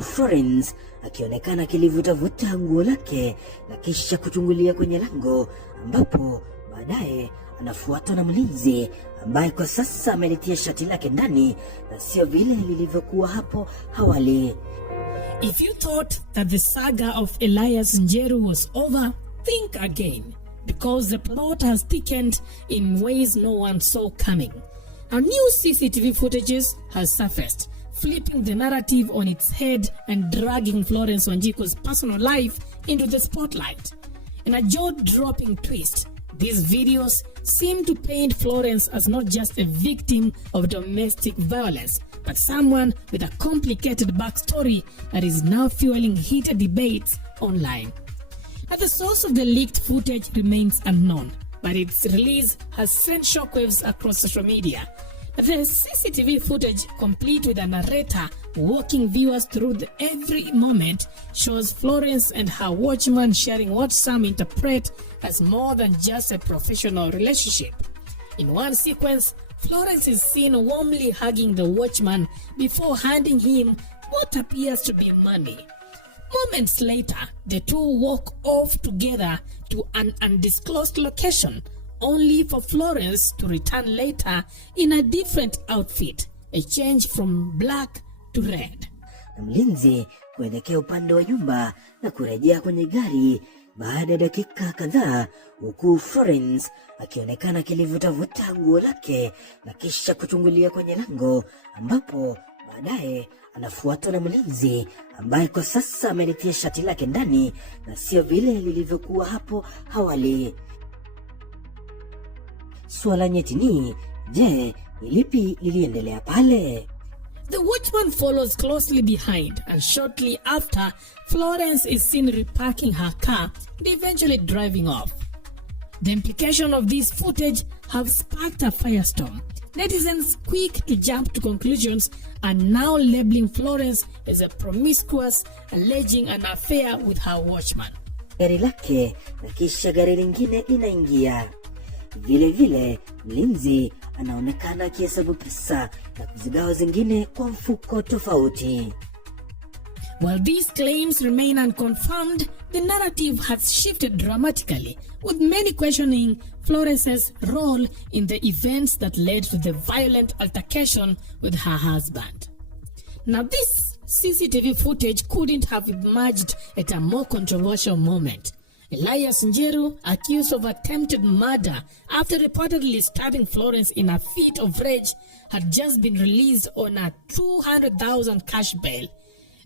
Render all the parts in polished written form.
Florence akionekana akilivuta nguo lake na kisha kuchungulia kwenye lango, ambapo baadaye anafuatwa na mlinzi ambaye kwa sasa amelitia shati lake ndani na sio vile lilivyokuwa hapo awali. If you thought that the saga of Elias Njeru was over, think again, because the plot has thickened in ways no one saw coming. A new CCTV footages has surfaced, flipping the narrative on its head and dragging Florence Wanjiku's personal life into the spotlight. In a jaw-dropping twist, these videos seem to paint Florence as not just a victim of domestic violence, but someone with a complicated backstory that is now fueling heated debates online. Now, the source of the leaked footage remains unknown, but its release has sent shockwaves across social media. The CCTV footage, complete with a narrator walking viewers through every moment, shows Florence and her watchman sharing what some interpret as more than just a professional relationship. In one sequence, Florence is seen warmly hugging the watchman before handing him what appears to be money. Moments later, the two walk off together to an undisclosed location, only for Florence to return later in a different outfit, a change from black to red. Mlinzi kuelekea upande wa nyumba na kurejea kwenye gari baada ya dakika kadhaa, huku Florence akionekana akilivuta nguo lake na kisha kuchungulia kwenye lango, ambapo baadaye anafuatwa na mlinzi ambaye kwa sasa amelitia shati lake ndani na sio vile lilivyokuwa hapo awali. Swala nyeti ni, je, ni lipi liliendelea pale? The watchman follows closely behind, and shortly after, Florence is seen reparking her car and eventually driving off. The implication of this footage have sparked a firestorm. Netizens, quick to jump to conclusions, are now labeling Florence as a promiscuous, alleging an affair with her watchman. Gari lake na kisha gari lingine linaingia. Vile vile, mlinzi anaonekana akihesabu pesa na kuzigawa zingine kwa mfuko tofauti. While these claims remain unconfirmed, the narrative has shifted dramatically, with many questioning Florence's role in the events that led to the violent altercation with her husband. Now, this CCTV footage couldn't have emerged at a more controversial moment. Elias Njeru, accused of attempted murder after reportedly stabbing Florence in a fit of rage, had just been released on a 200,000 cash bail.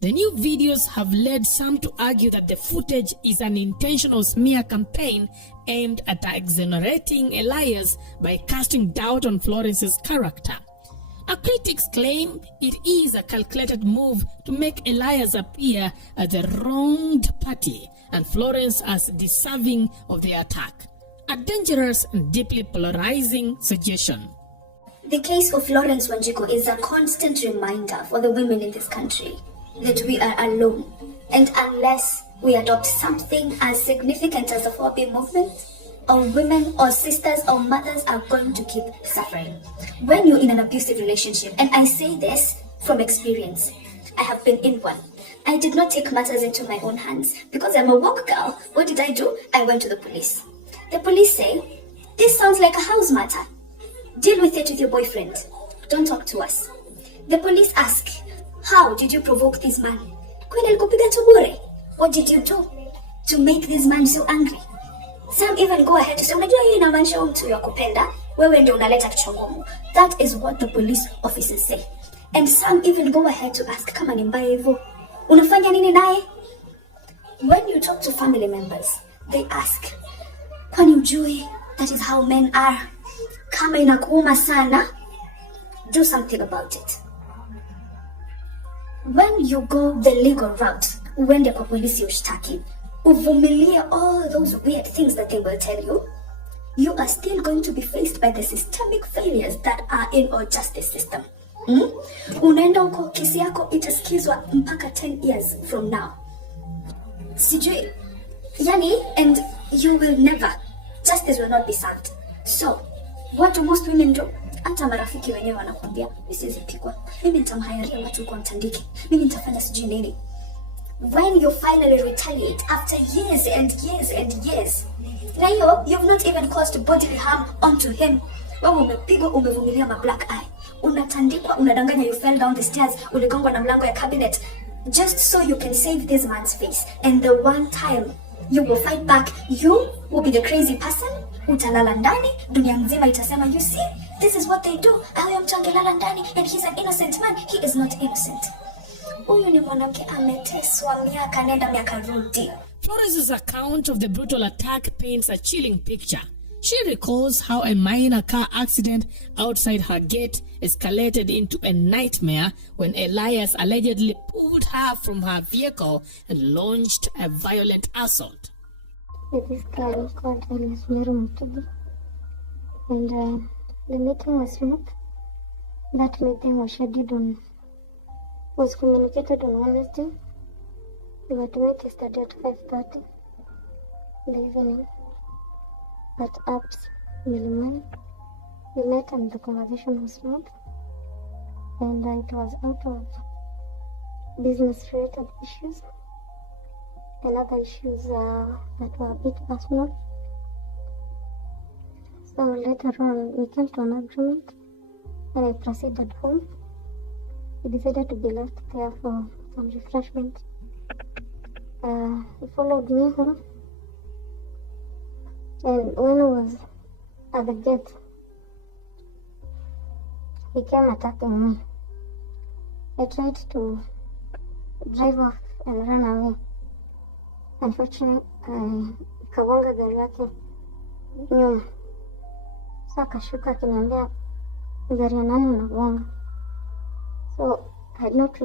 The new videos have led some to argue that the footage is an intentional smear campaign aimed at exonerating Elias by casting doubt on Florence's character. Our critics claim it is a calculated move to make Elias appear as the wronged party and Florence as deserving of the attack. A dangerous and deeply polarizing suggestion. The case of Florence Wanjiku is a constant reminder for the women in this country that we are alone, and unless we adopt something as significant as the 4B movement, our women or sisters or mothers are going to keep suffering. When you're in an abusive relationship, and I say this from experience, I have been in one. I did not take matters into my own hands because I'm a work girl. What did I do? I went to the police. The police say, this sounds like a house matter. Deal with it with your boyfriend. Don't talk to us. The police ask, how did you provoke this man? What did you do to make this man so angry? Some even go ahead to say, unajua hii inamaanisha mtu ya kupenda, wewe ndio unaleta kichwa ngumu. That is what the police officers say. And some even go ahead to ask, kama ni mbaya hivyo, unafanya nini naye? When you talk to family members, they ask, kwani ujui that is how men are? Kama inakuuma sana, do something about it. When you go the legal route, uende kwa polisi ushtaki, uvumilie all those weird things that they will tell you, you are still going to be faced by the systemic failures that are in our justice system. Unaenda uko kesi yako itasikizwa mpaka 10 years from now. Sijui. Yani, and you will never, justice will not be served. So, what do most women do? Hata marafiki wenyewe wanakuambia siwezi pikwa. Mimi nitamhayaria watu kwa mtandike. Mimi nitafanya sijui nini. When you finally retaliate after years and years and years, na you've not even caused bodily harm onto him. Wewe umepigwa, umevumilia ma black eye. Unatandikwa, unadanganya you fell down the stairs, uligongwa na mlango ya cabinet just so you can save this man's face. And the one time you will fight back, you will be the crazy person. Utalala ndani, dunia mzima itasema, you see, this is what they do. Huyo mtu angelala ndani and he's an innocent man. He is not innocent. Huyu ni mwanamke ameteswa miaka nenda miaka rudi. Florence's account of the brutal attack paints a chilling picture. She recalls how a minor car accident outside her gate escalated into a nightmare when Elias allegedly pulled her from her vehicle and launched a violent assault. This guy was called Elias Njeru, and the meeting was smooth. That meeting was communicated on Wednesday. We were to meet yesterday at 5:30 in the evening at Apps Milimani. We met and the conversation was smooth, and it was out of business-related issues and other issues that were a bit personal. So later on, we came to an agreement, and I proceeded home. We decided to be left there for some refreshment. He followed me home, and when I was at the gate, he came attacking me. I tried to drive off and run away. Unfortunately, nikagonga gari yake nyuma. So akashuka akiniambia, gari ya nani unagonga? So I locked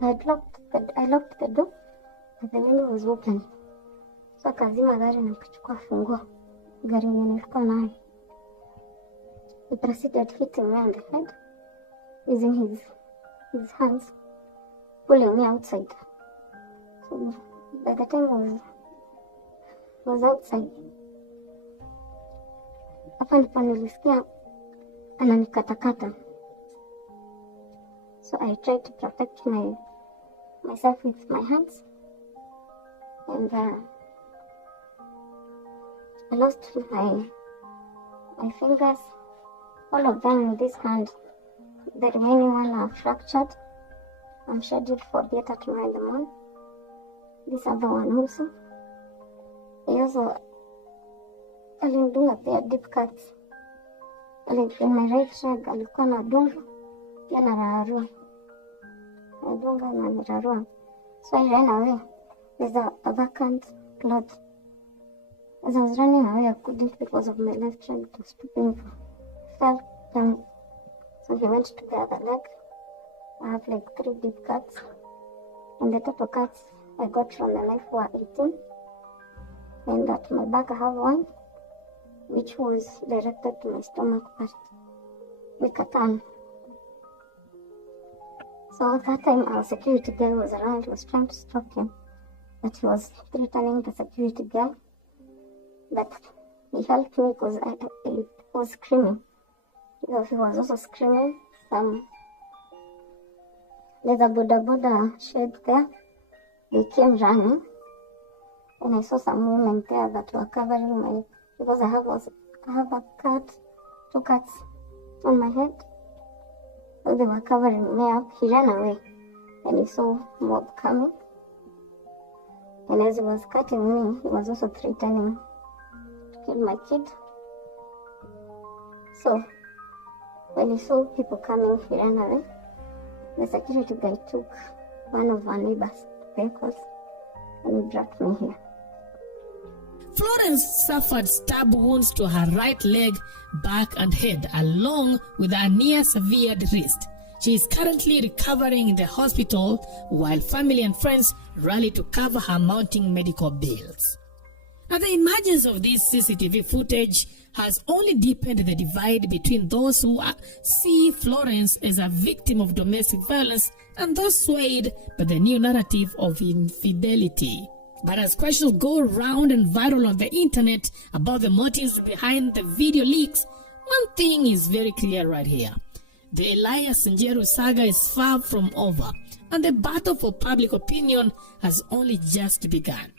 the door, but the window was open. So akazima gari na kuchukua funguo gari yenye nilikuwa nayo. He proceeded hitting me on the head, using his hands, pulling me outside. So by the time I was outside, hapa ndipo nilisikia ananikatakata. So I tried to protect myself with my hands, and I lost my fingers, all of them in this hand. The remaining one are fractured. I'm scheduled for theater tomorrow in the morning. This other one also. He also alindunga pia deep cuts. In my right leg alikuwa na dunga pia na rarua. Dunga na rarua. So I ran away. There's a vacant cloth. As I was running away, I couldn't because of my left leg. It was too painful. I fell down. So he went to the other leg. I have like 3 deep cuts. And the total cuts I got from the knife were 18. And at my back I have one, which was directed to my stomach part. Like a tan. So at that time our security guy was around. He was trying to stop him. But he was threatening the security guy. But he helped me because I was screaming. He was also screaming. There's a Buddha shed there. They came running. And I saw some women there that were covering my... Because I have a cut, 2 cuts on my head. So they were covering me up. He ran away. And he saw mob coming. And as he was cutting me, he was also threatening to kill my kid. So, when he saw people coming, he ran away. The security guy took one of our neighbor's vehicles and he brought me here. Florence suffered stab wounds to her right leg, back and head, along with a near severed wrist. She is currently recovering in the hospital while family and friends rally to cover her mounting medical bills. Now, the emergence of this CCTV footage has only deepened the divide between those who see Florence as a victim of domestic violence and those swayed by the new narrative of infidelity. But as questions go round and viral on the internet about the motives behind the video leaks, One thing is very clear right here. The Elias Njeru saga is far from over, and the battle for public opinion has only just begun.